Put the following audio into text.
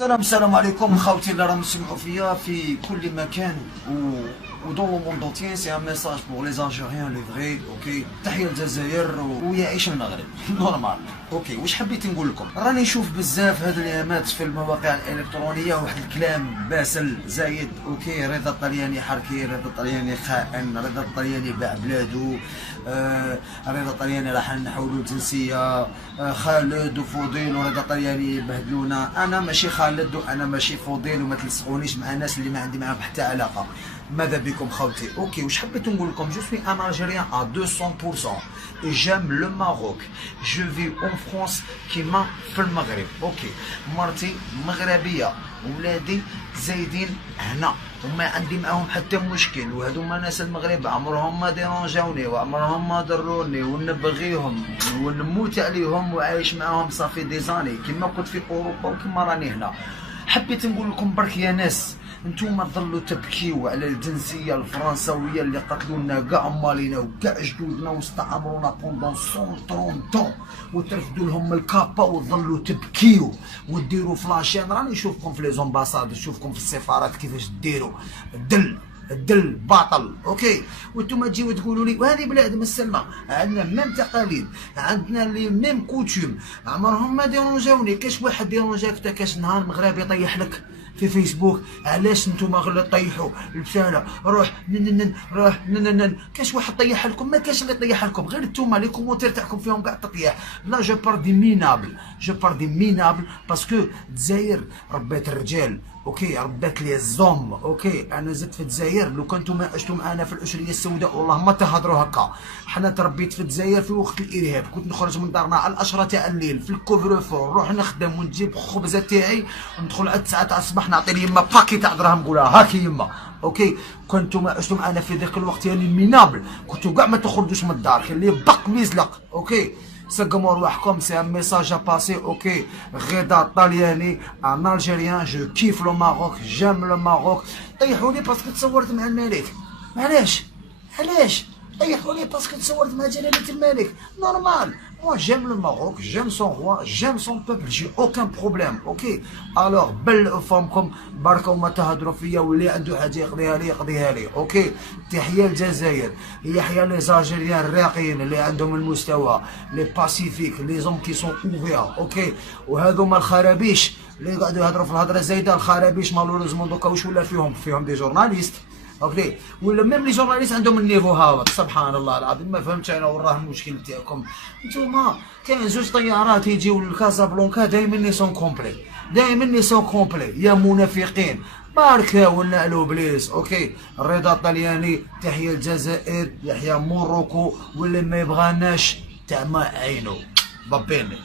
السلام عليكم خوتي اللي راهم يسمعوا فيا في كل مكان ودون لو موند اونتيي. سي ان ميساج بور لي الجيريان لي فغي. اوكي، تحيه للجزائر ويعيش المغرب نورمال. اوكي، واش حبيت نقول لكم؟ راني نشوف بزاف هاد الايامات في المواقع الالكترونيه واحد الكلام باسل زايد. اوكي، رضا الطلياني حركي، رضا الطلياني خائن، رضا الطلياني باع بلادو، رضا الطلياني راح نحولوا الجنسيه، خالد وفضيل ورضا الطلياني بهدلونا. انا ماشي خالد وانا ماشي فضيل وما تلصقونيش مع ناس اللي ما عندي معاهم حتى علاقه. ماذا بكم خوتي؟ اوكي، واش حبيت نقول لكم؟ جو سوي ان الجيريان ا 200% et j'aime le Maroc. Je vis en France كيما في المغرب. اوكي، مرتي مغربيه، ولادي زايدين هنا وما عندي معاهم حتى مشكل، وهذوما ناس المغرب عمرهم ما ديرونجاوني وعمرهم ما ضروني ونبغيهم ونموت عليهم وعايش معاهم صافي دي زاني كيما كنت في اوروبا وكيما راني هنا. حبيت نقول لكم برك يا ناس، نتوما تظلوا تبكيو على الجنسيه الفرنسويه اللي قتلونا كاع مالينا وكاع جدودنا واستعمرونا بوندون 130 وترفدوا لهم الكابا وتظلوا تبكيو وديروا فلاشين. راني نشوفكم في لي زومباساد، نشوفكم في السفارات كيفاش ديروا الدل باطل. اوكي، وانتم تجيو تقولوا لي وهذه بلاد مسلمه، عندنا ميم تقاليد، عندنا لي ميم كوتيوم، عمرهم ما ديرونجاوني. كاش واحد ديرونجاك تا كاش نهار مغربي يطيح لك في فيسبوك؟ علاش نتوما غير طيحوا البساله روح روح كاش واحد طيح لكم؟ ما كاش اللي طيح لكم، غير نتوما لي كومونتير تاعكم فيهم كاع تطيح. لا جو بار دي مينابل باسكو الجزائر ربات الرجال. اوكي، ربات لي الزوم. اوكي، انا زدت في الجزائر، لو كنتم عشتوا معنا في العشريه السوداء والله ما تهضروا هكا. حنا تربيت في الجزائر في وقت الارهاب، كنت نخرج من دارنا على 10 تاع الليل في الكوفرفو، نروح نخدم ونجيب خبزه تاعي وندخل على 9 تاع الصباح نعطي ليما باكي تاع دراهم نقولها هاكي يما. اوكي، كنتم عشتوا معنا في ذاك الوقت يعني مينابل، كنتوا كاع ما تخرجوش من الدار، كاين اللي بق ميزلق. اوكي، سقموا رواحكم، سي ان ميساج ا باسي. اوكي، غدا الطلياني ان الجيريان، جو كيف لو ماروك، جام لو ماروك. طيحوني باسكو تصورت مع الملك، علاش طيحوني باسكو تصورت مع جلالة الملك؟ نورمال. moi j'aime le Maroc, j'aime son roi, j'aime son peuple, j'ai aucun problème. اوكي، الوغ بل فمكم بركه وما تهضروا فيا، واللي عنده حاجه يقضيها لي. اوكي، تحيه الجزائر، يحيى لي زالجيريان الراقيين اللي عندهم المستوى، لي باسيفيك، لي زوم كي سون اوفير. اوكي، وهذوما الخرابيش اللي قاعدوا يهضروا في الهضره زايده، الخرابيش مالوريزمون دوكا واش ولا فيهم دي جورناليست. اوكي، ولا ميم لي جورناليست عندهم النيفو هابط. سبحان الله العظيم، ما فهمتش انا وين راه المشكل تاعكم نتوما. كاين زوج طيارات يجيو لكازابلانكا دايما لي سون كومبلي، يا منافقين. باركا ونعلو بليس. اوكي، الرضا الطلياني، تحيه الجزائر، يحيى موروكو، واللي ما يبغاناش تاع ما عينو بابيني.